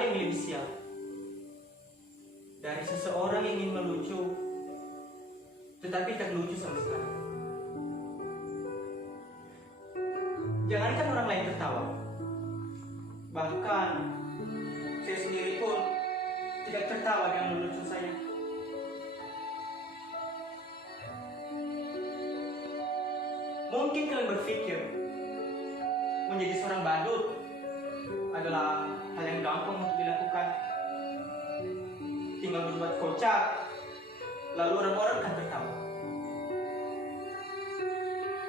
ada yang lebih sial dari seseorang yang ingin melucu tetapi tak lucu sama sekali. Jangankan orang lain tertawa, bahkan saya sendiri pun tidak tertawa dengan lelucon saya. Mungkin kalian berpikir menjadi seorang badut adalah hal yang gampang untuk dilakukan. Tinggal berbuat kocak, lalu orang-orang akan tertawa.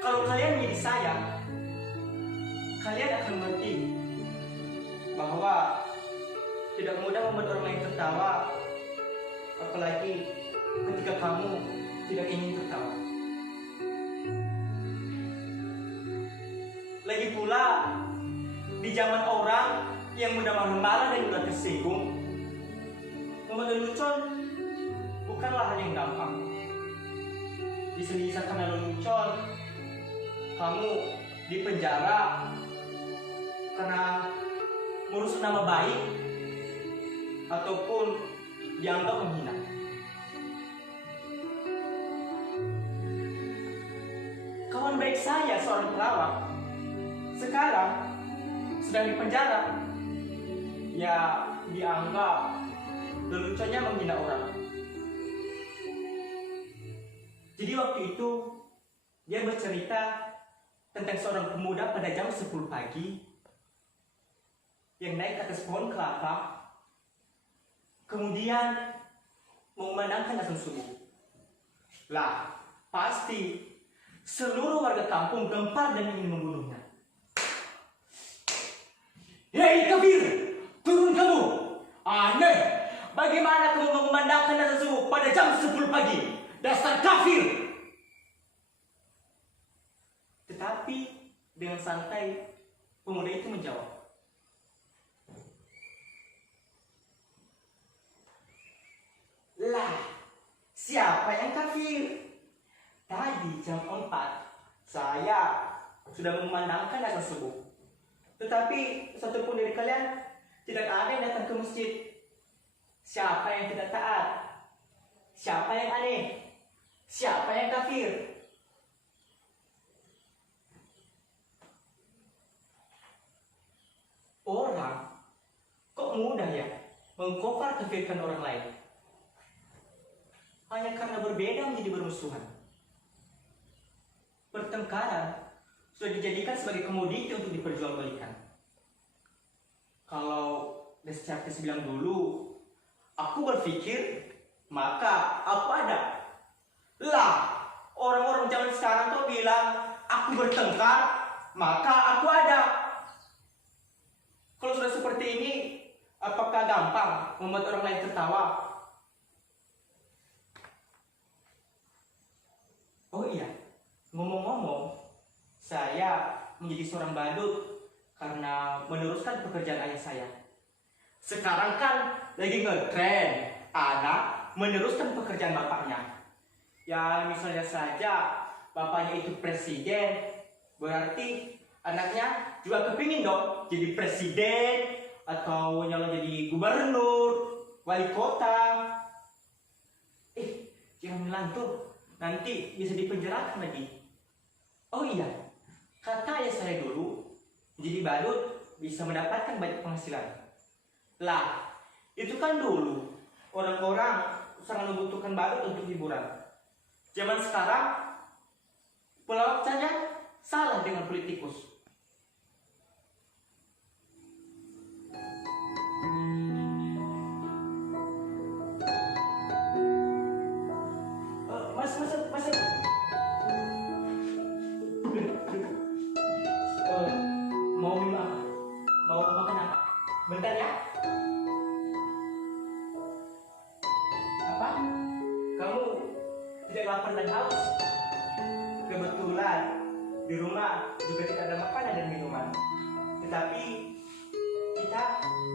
Kalau kalian menjadi saya, kalian akan mengerti bahwa tidak mudah membuat orang lain tertawa, apalagi ketika kamu tidak ingin tertawa. Lagi pula, di zaman orang yang mudah marah-marah dan mudah tersinggung, membuat lelucon bukanlah hal yang gampang. Bisa-bisa karena lelucon, kamu dipenjara karena merusak nama baik ataupun dianggap menghina. Kawan baik saya, seorang pelawak, sekarang sedang dipenjara. Ya, dianggap leluconnya menghina orang. Jadi waktu itu dia bercerita tentang seorang pemuda pada jam 10 pagi yang naik ke atas pohon kelapa, kemudian mengumandangkan azan subuh. Lah, pasti seluruh warga kampung gempar dan ingin membunuhnya. Hei kafir, turun kamu! Aneh, bagaimana kamu mengumandangkan azan subuh pada jam 10 pagi? Dasar kafir! Tetapi dengan santai pemuda itu menjawab, lah, siapa yang kafir? Tadi jam 4 saya sudah mengumandangkan azan subuh, tetapi satupun dari kalian tidak ada yang datang ke masjid. Siapa yang tidak taat? Siapa yang aneh? Siapa yang kafir? Orang kok mudah ya mengkofar kafirkan orang lain hanya karena berbeda menjadi bermusuhan. Pertengkaran sudah dijadikan sebagai komoditi untuk diperjualbelikan. Kalau Descartes bilang dulu, aku berpikir maka aku ada. Lah, orang-orang zaman sekarang tuh bilang aku bertengkar maka aku ada. Kalau sudah seperti ini, apakah gampang membuat orang lain tertawa? Oh iya, ngomong-ngomong, saya menjadi seorang badut karena meneruskan pekerjaan ayah saya. Sekarang kan lagi ngetren anak meneruskan pekerjaan bapaknya. Ya misalnya saja bapaknya itu presiden, berarti anaknya juga kepingin dong jadi presiden atau nyalon jadi gubernur, wali kota. Jangan bilang tuh, nanti bisa dipenjarakan lagi. Oh iya, kata ayah saya dulu, jadi badut bisa mendapatkan banyak penghasilan. Lah, itu kan dulu orang-orang sangat membutuhkan badut untuk hiburan. Zaman sekarang, pelawak saja salah dengan politikus. Mas. Mau minum apa? Mau makan apa? Bentar ya. Apa? Kamu tidak lapar dan haus? Kebetulan di rumah juga tidak ada makanan dan minuman. Tetapi kita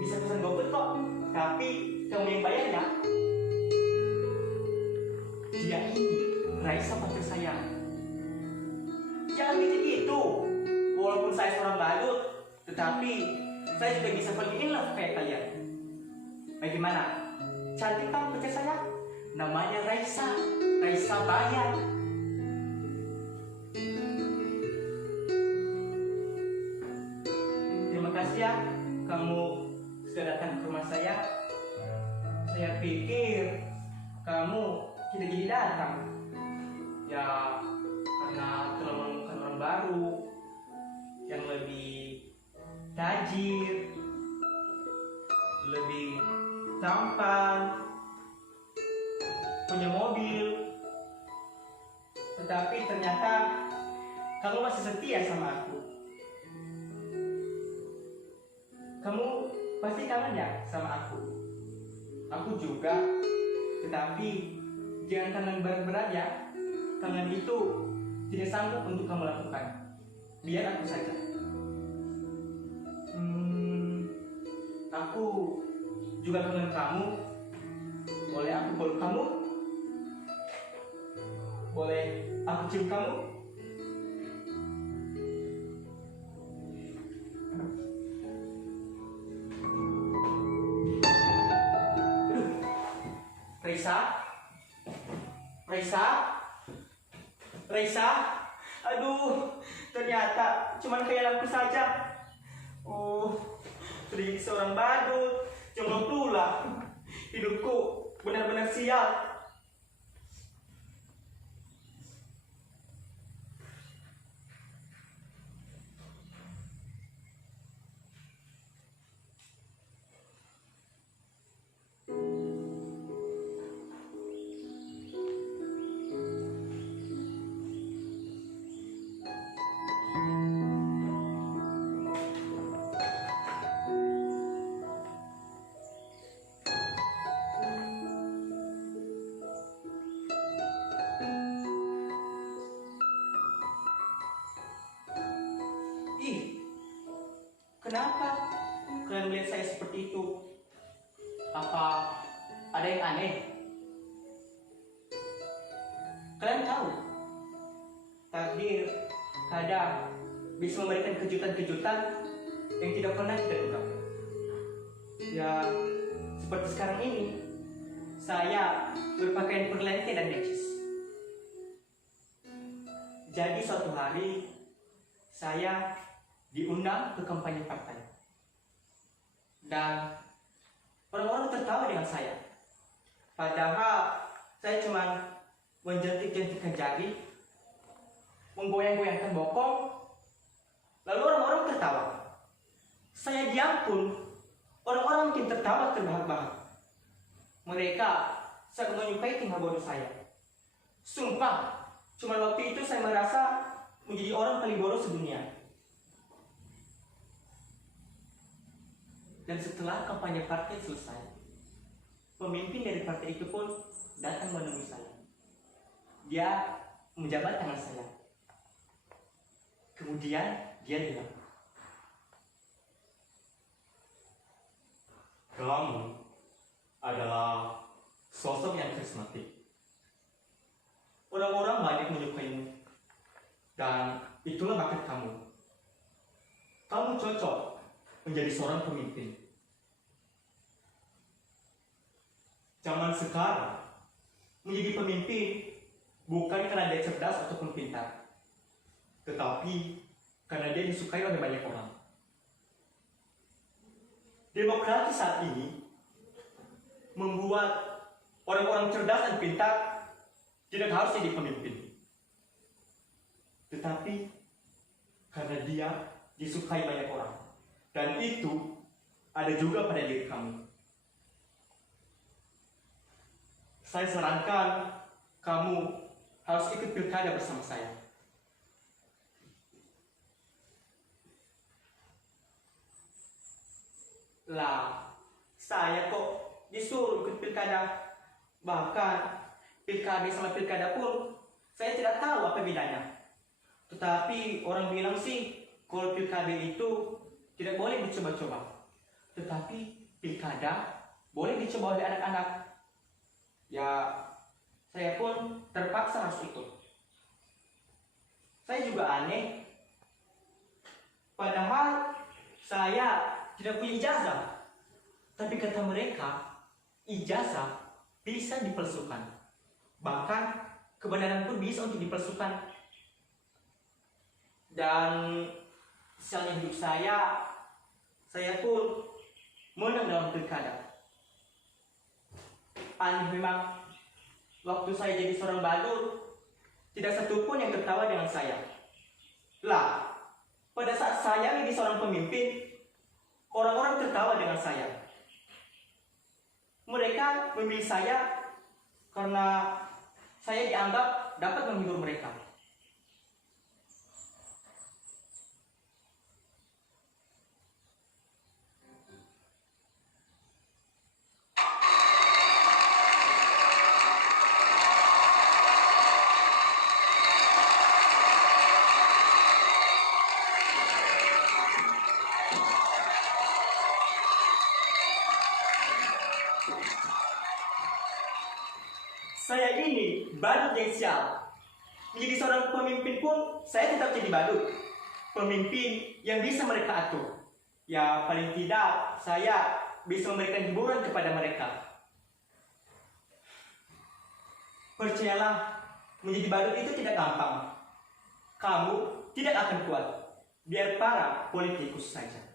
bisa pesan GoFood kok. Tapi kamu yang bayar ya. Dia ini Raisa pacar saya. Jangan gitu. Walaupun saya seorang badut, tetapi saya juga bisa fall in love kayak kalian. gimana? Cantik kan pacar saya? Namanya Raisa. Raisa Bayan. Terima kasih ya, kamu sudah datang ke rumah saya. Saya pikir kamu tidak jadi datang. Ya, karena telah menemukan orang baru yang lebih tajir, lebih tampan, punya mobil. Tetapi ternyata kamu masih setia sama aku. Kamu pasti kangen ya sama aku. Aku juga. Tetapi jangan kangen berat-berat ya. Kangen itu tidak sanggup untuk kamu lakukan. Biar aku saja. Aku juga kangen kamu. Boleh aku peluk kamu? Boleh aku cium kamu? Raisa? Raisa? Raisa? Aduh, ternyata cuman kayak aku saja. Oh, sudah jadi seorang badut, jomblo pula. Hidupku benar-benar sial. Ih, kenapa kalian melihat saya seperti itu? Apa ada yang aneh? Kalian tahu, takdir kadang bisa memberikan kejutan-kejutan yang tidak pernah kita duga. Ya, seperti sekarang ini, saya berpakaian perlente dan necis. Jadi suatu hari, saya diundang ke kampanye partai. Dan orang-orang tertawa dengan saya. Padahal saya cuma menjentik-jentikkan jari, menggoyang-goyangkan bokong, lalu orang-orang tertawa. Saya diam pun, orang-orang makin tertawa terbahak-bahak. Mereka sangat menyukai tingkah bodoh saya. Sumpah, cuma waktu itu saya merasa menjadi orang paling bodoh sedunia. Dan setelah kampanye partai selesai, pemimpin dari partai itu pun datang menemui saya. Dia menjabat tangan saya. Kemudian dia bilang, "Kamu adalah sosok yang karismatik. Orang-orang banyak menyukaimu. Dan itulah bakat kamu. Kamu cocok menjadi seorang pemimpin. Zaman sekarang, menjadi pemimpin bukan karena dia cerdas ataupun pintar, tetapi karena dia disukai oleh banyak orang. Demokrasi saat ini membuat orang-orang cerdas dan pintar tidak harus jadi pemimpin, tetapi karena dia disukai banyak orang. Dan itu ada juga pada diri kamu. Saya sarankan kamu harus ikut pilkada bersama saya." Lah, saya kok disuruh ikut pilkada? Bahkan pilkada sama pilkada pun saya tidak tahu apa bedanya. Tetapi orang bilang sih kalau pilkada itu tidak boleh dicoba-coba, tetapi pilkada boleh dicoba oleh anak-anak. Ya, saya pun terpaksa harus ikut. Saya juga aneh, padahal saya tidak punya ijazah. Tapi kata mereka, ijazah bisa dipalsukan. Bahkan kebenaran pun bisa untuk dipalsukan. Dan misalnya hidup saya pun menang dalam pilkada. Aneh memang, waktu saya jadi seorang badut, tidak satupun yang tertawa dengan saya. Lah, pada saat saya menjadi seorang pemimpin, orang-orang tertawa dengan saya. Mereka memilih saya karena saya dianggap dapat menghibur mereka. Saya ini badut yang sial. Menjadi seorang pemimpin pun saya tetap jadi badut. Pemimpin yang bisa mereka atur. Ya paling tidak saya bisa memberikan hiburan kepada mereka. Percayalah, menjadi badut itu tidak gampang. Kamu tidak akan kuat. Biar para politikus saja.